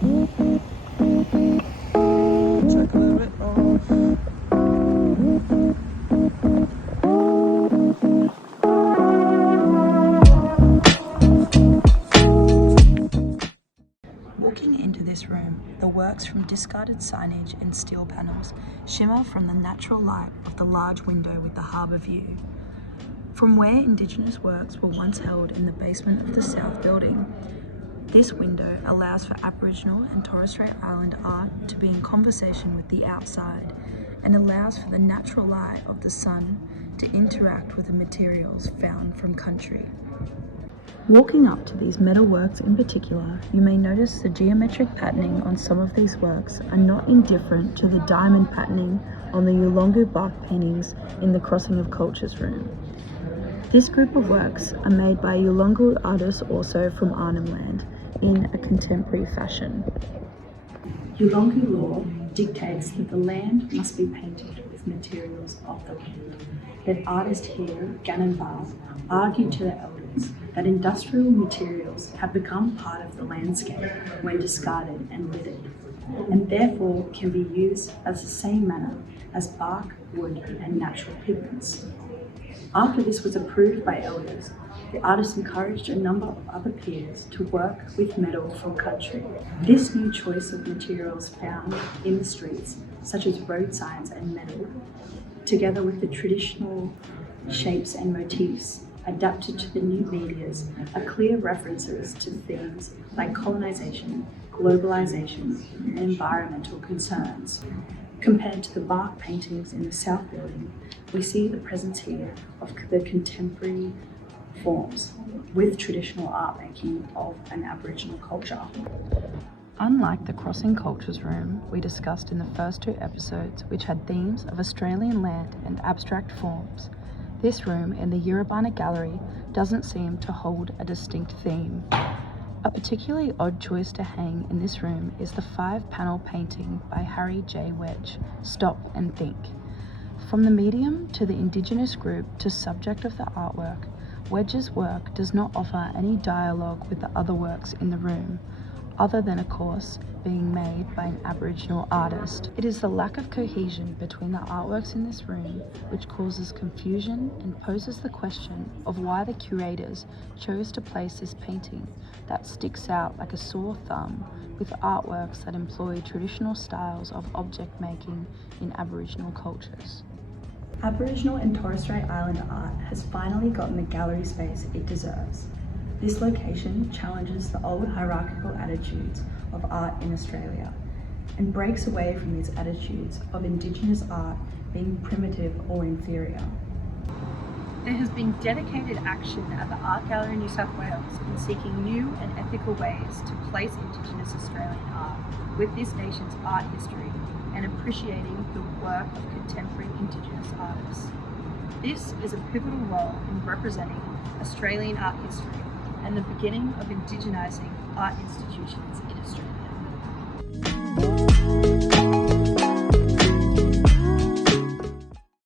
Walking into this room, the works from discarded signage and steel panels shimmer from the natural light of the large window with the harbour view. From where Indigenous works were once held in the basement of the South Building, this window allows for Aboriginal and Torres Strait Island art to be in conversation with the outside and allows for the natural light of the sun to interact with the materials found from country. Walking up to these metal works in particular, you may notice the geometric patterning on some of these works are not indifferent to the diamond patterning on the Yolngu bark paintings in the Crossing of Cultures room. This group of works are made by Yolngu artists also from Arnhem Land in a contemporary fashion. Yolngu law dictates that the land must be painted with materials of the land. That artist here, Gannon Bar, argued to the elders that industrial materials have become part of the landscape when discarded and littered, and therefore can be used as the same manner as bark, wood, and natural pigments. After this was approved by elders, the artist encouraged a number of other peers to work with metal from country. This new choice of materials found in the streets, such as road signs and metal, together with the traditional shapes and motifs adapted to the new medias, are clear references to themes like colonization, globalization, and environmental concerns. Compared to the bark paintings in the South Building, we see the presence here of the contemporary forms with traditional art making of an Aboriginal culture. Unlike the Crossing Cultures room we discussed in the first two episodes, which had themes of Australian land and abstract forms, this room in the Yiribana Gallery doesn't seem to hold a distinct theme. A particularly odd choice to hang in this room is the 5-panel painting by Harry J. Wedge, Stop and Think. From the medium to the Indigenous group to subject of the artwork, Wedge's work does not offer any dialogue with the other works in the room, other than, of course, being made by an Aboriginal artist. It is the lack of cohesion between the artworks in this room which causes confusion and poses the question of why the curators chose to place this painting that sticks out like a sore thumb with artworks that employ traditional styles of object making in Aboriginal cultures. Aboriginal and Torres Strait Islander art has finally gotten the gallery space it deserves. This location challenges the old hierarchical attitudes of art in Australia and breaks away from these attitudes of Indigenous art being primitive or inferior. There has been dedicated action at the Art Gallery New South Wales in seeking new and ethical ways to place Indigenous Australian art with this nation's art history and appreciating the work of contemporary Indigenous artists. This is a pivotal role in representing Australian art history and the beginning of indigenising art institutions in Australia.